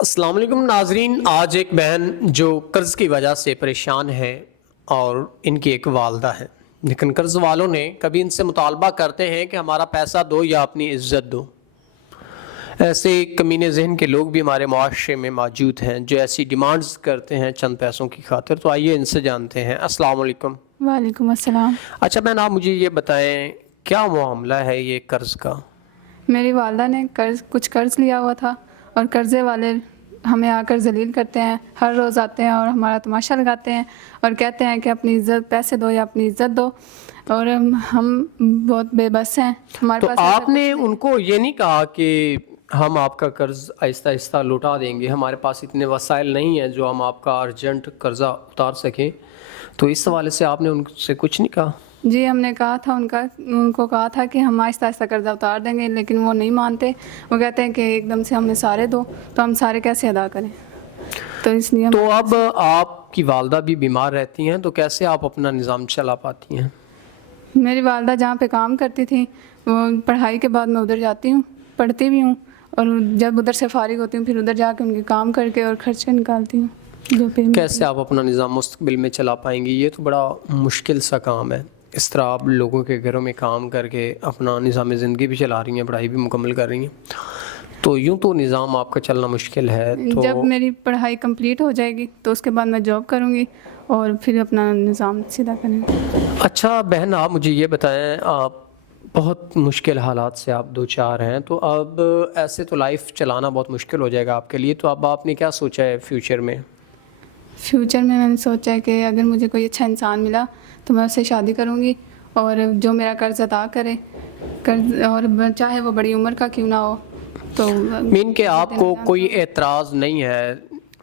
السلام علیکم ناظرین، آج ایک بہن جو قرض کی وجہ سے پریشان ہے اور ان کی ایک والدہ ہے، لیکن قرض والوں نے کبھی ان سے مطالبہ کرتے ہیں کہ ہمارا پیسہ دو یا اپنی عزت دو۔ ایسے کمینے ذہن کے لوگ بھی ہمارے معاشرے میں موجود ہیں جو ایسی ڈیمانڈز کرتے ہیں چند پیسوں کی خاطر۔ تو آئیے ان سے جانتے ہیں۔ السلام علیکم۔ وعلیکم السلام۔ اچھا بہن، آپ مجھے یہ بتائیں کیا معاملہ ہے یہ قرض کا؟ میری والدہ نے کچھ قرض لیا ہوا تھا اور قرضے والے ہمیں آ کر ذلیل کرتے ہیں، ہر روز آتے ہیں اور ہمارا تماشا لگاتے ہیں اور کہتے ہیں کہ اپنی عزت پیسے دو یا اپنی عزت دو، اور ہم بہت بے بس ہیں۔ ہمارے تو پاس آپ نے ان کو یہ نہیں کہا کہ ہم آپ کا قرض آہستہ آہستہ لوٹا دیں گے، ہمارے پاس اتنے وسائل نہیں ہیں جو ہم آپ کا ارجنٹ قرضہ اتار سکیں؟ تو اس حوالے سے آپ نے ان سے کچھ نہیں کہا؟ جی، ہم نے کہا تھا ان کو کہا تھا کہ ہم آہستہ آہستہ قرضہ اتار دیں گے، لیکن وہ نہیں مانتے۔ وہ کہتے ہیں کہ ایک دم سے ہمیں سارے دو، تو ہم سارے کیسے ادا کریں؟ تو اس لیے تو اب آپ کی والدہ بھی بیمار رہتی ہیں، تو کیسے آپ اپنا نظام چلا پاتی ہیں؟ میری والدہ جہاں پہ کام کرتی تھیں، وہ پڑھائی کے بعد میں ادھر جاتی ہوں، پڑھتی بھی ہوں، اور جب ادھر سے فارغ ہوتی ہوں پھر ادھر جا کے ان کے کام کر کے اور خرچے نکالتی ہوں جو پھر کیسے آپ اپنا نظام مستقبل میں چلا پائیں گی؟ یہ تو بڑا مشکل سا کام ہے۔ اس طرح آپ لوگوں کے گھروں میں کام کر کے اپنا نظام زندگی بھی چلا رہی ہیں، پڑھائی بھی مکمل کر رہی ہیں، تو یوں تو نظام آپ کا چلنا مشکل ہے۔ تو جب میری پڑھائی کمپلیٹ ہو جائے گی تو اس کے بعد میں جاب کروں گی اور پھر اپنا نظام سیدھا کریں گے۔ اچھا بہن، آپ مجھے یہ بتائیں، آپ بہت مشکل حالات سے آپ دو چار ہیں، تو اب ایسے تو لائف چلانا بہت مشکل ہو جائے گا آپ کے لیے، تو اب آپ نے کیا سوچا ہے فیوچر میں؟ فیوچر میں نے سوچا ہے کہ اگر مجھے کوئی اچھا انسان ملا تو میں اس سے شادی کروں گی اور جو میرا قرض ادا کرے، اور چاہے وہ بڑی عمر کا کیوں نہ ہو۔ تو مین کہ آپ کو کوئی اعتراض نہیں ہے،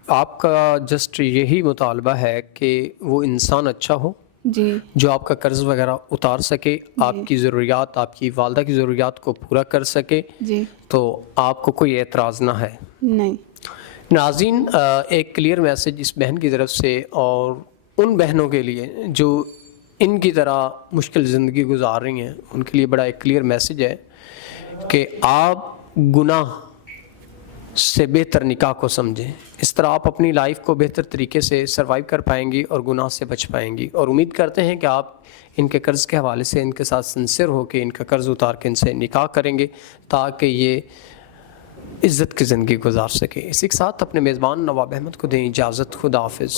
آپ کا جسٹ یہی مطالبہ ہے کہ وہ انسان اچھا ہو جی جو آپ کا قرض وغیرہ اتار سکے، آپ کی ضروریات، آپ کی والدہ کی ضروریات کو پورا کر سکے، جی تو آپ کو کوئی اعتراض نہ ہے۔ نہیں۔ ناظرین، ایک کلیئر میسج اس بہن کی طرف سے اور ان بہنوں کے لیے جو ان کی طرح مشکل زندگی گزار رہی ہیں، ان کے لیے بڑا ایک کلیئر میسج ہے کہ آپ گناہ سے بہتر نکاح کو سمجھیں۔ اس طرح آپ اپنی لائف کو بہتر طریقے سے سروائیو کر پائیں گی اور گناہ سے بچ پائیں گی، اور امید کرتے ہیں کہ آپ ان کے قرض کے حوالے سے ان کے ساتھ سنسیئر ہو کے ان کا قرض اتار کے ان سے نکاح کریں گے تاکہ یہ عزت کی زندگی گزار سکے۔ اسی کے ساتھ اپنے میزبان نواب احمد کو دیں اجازت۔ خدا حافظ۔